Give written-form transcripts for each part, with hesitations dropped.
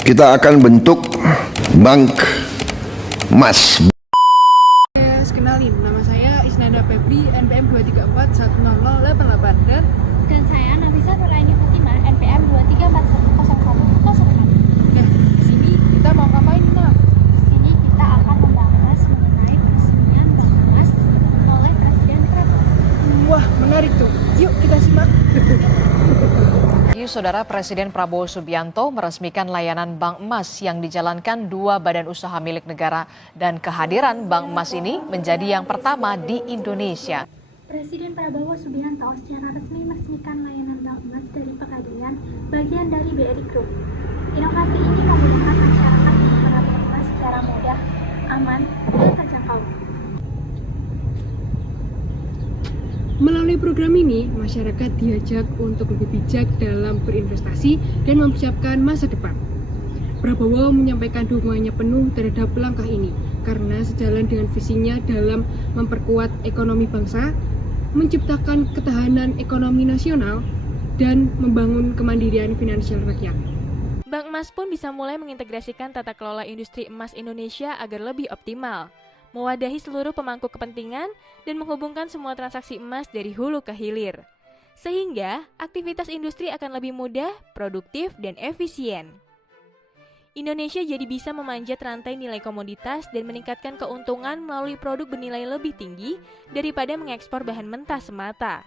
kita akan bentuk bank emas. Kenalin, nama saya Isnanda Febri, NPM 2341088 Dan saya Nafisa Nuraini Fatimah, NPM 234101006. Nah, di sini kita mau ngapain, Nak? Di sini kita akan membahas mengenai peresmian Bank Emas oleh Presiden Prabowo. Wah, menarik tuh. Yuk kita simak. Saudara, Presiden Prabowo Subianto meresmikan layanan Bank Emas yang dijalankan 2 badan usaha milik negara dan kehadiran Bank Emas ini menjadi yang pertama di Indonesia. Presiden Prabowo Subianto secara resmi meresmikan layanan Bank Emas dari Pegadaian, bagian dari BRI Group. Inovasi ini memudahkan masyarakat menukar emas secara mudah, aman, dan terjangkau. Melalui program ini, masyarakat diajak untuk lebih bijak dalam berinvestasi dan mempersiapkan masa depan. Prabowo menyampaikan dukungannya penuh terhadap langkah ini karena sejalan dengan visinya dalam memperkuat ekonomi bangsa, menciptakan ketahanan ekonomi nasional, dan membangun kemandirian finansial rakyat. Bank Emas pun bisa mulai mengintegrasikan tata kelola industri emas Indonesia agar lebih optimal, mewadahi seluruh pemangku kepentingan, dan menghubungkan semua transaksi emas dari hulu ke hilir. Sehingga, aktivitas industri akan lebih mudah, produktif, dan efisien. Indonesia jadi bisa memanjat rantai nilai komoditas dan meningkatkan keuntungan melalui produk bernilai lebih tinggi daripada mengekspor bahan mentah semata.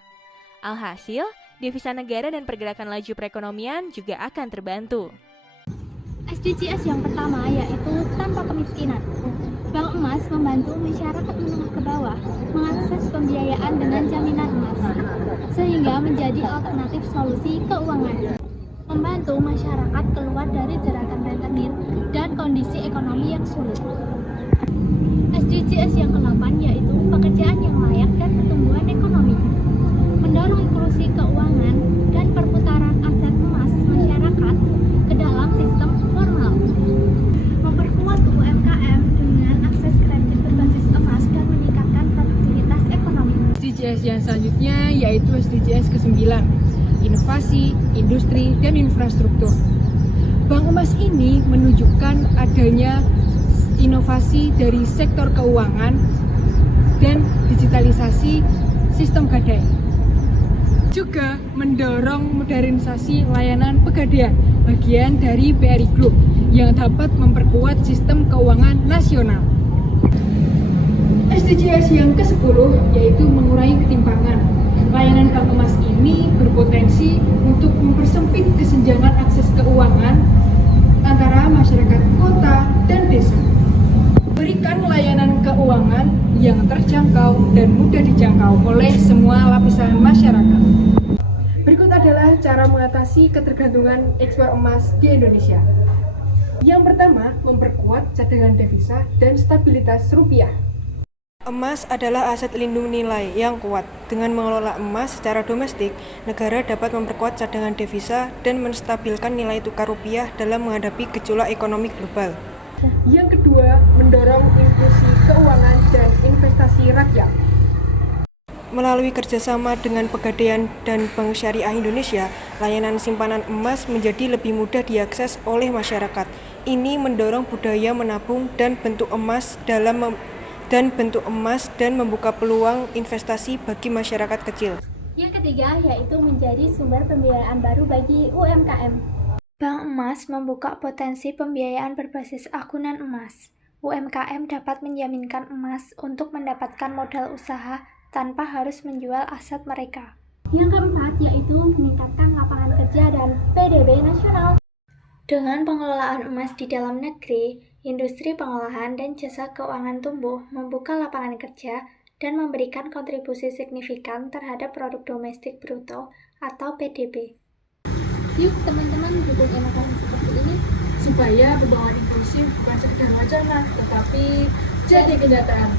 Alhasil, devisa negara dan pergerakan laju perekonomian juga akan terbantu. SDGs yang pertama yaitu tanpa kemiskinan. Bank Emas membantu masyarakat menengah ke bawah mengakses pembiayaan dengan jaminan emas, sehingga menjadi alternatif solusi keuangan. Membantu masyarakat keluar dari jeratan rentenir dan kondisi ekonomi yang sulit. SDGs yang ke-8 yaitu pekerjaan yang layak dan pertumbuhan ekonomi. Mendorong inklusi keuangan dan perputaran aset emas masyarakat ke dalam sistem formal. Memperkuat UMKM dengan akses kredit berbasis emas dan meningkatkan produktivitas ekonomi. SDGs yang selanjutnya yaitu SDGs ke-9, inovasi, industri, dan infrastruktur. Bank Emas ini menunjukkan adanya inovasi dari sektor keuangan dan digitalisasi sistem gadai. Juga mendorong modernisasi layanan Pegadaian, bagian dari BRI Group, yang dapat memperkuat sistem keuangan nasional. SDGs yang ke-10 yaitu mengurangi ketimpangan. Layanan Bank Emas ini berpotensi untuk mempersempit kesenjangan akses keuangan antara masyarakat kota dan desa. Berikan layanan keuangan yang terjangkau dan mudah dijangkau oleh semua lapisan masyarakat. Berikut adalah cara mengatasi ketergantungan ekspor emas di Indonesia. Yang pertama, memperkuat cadangan devisa dan stabilitas rupiah. Emas adalah aset lindung nilai yang kuat. Dengan mengelola emas secara domestik, negara dapat memperkuat cadangan devisa dan menstabilkan nilai tukar rupiah dalam menghadapi gejolak ekonomi global. Yang kedua, mendorong inklusi keuangan dan investasi rakyat. Melalui kerjasama dengan Pegadaian dan Bank Syariah Indonesia, layanan simpanan emas menjadi lebih mudah diakses oleh masyarakat. Ini mendorong budaya menabung dan bentuk emas dan membuka peluang investasi bagi masyarakat kecil. Yang ketiga yaitu menjadi sumber pembiayaan baru bagi UMKM. Bank Emas membuka potensi pembiayaan berbasis akunan emas. UMKM dapat menjaminkan emas untuk mendapatkan modal usaha tanpa harus menjual aset mereka. Yang keempat yaitu meningkatkan lapangan kerja dan PDB nasional. Dengan pengelolaan emas di dalam negeri, industri pengolahan dan jasa keuangan tumbuh, membuka lapangan kerja, dan memberikan kontribusi signifikan terhadap produk domestik bruto atau PDB. Yuk teman-teman dukung inovasi seperti ini Supaya pembangunan inklusif bukan sekedar wacana, tetapi jadi kenyataan.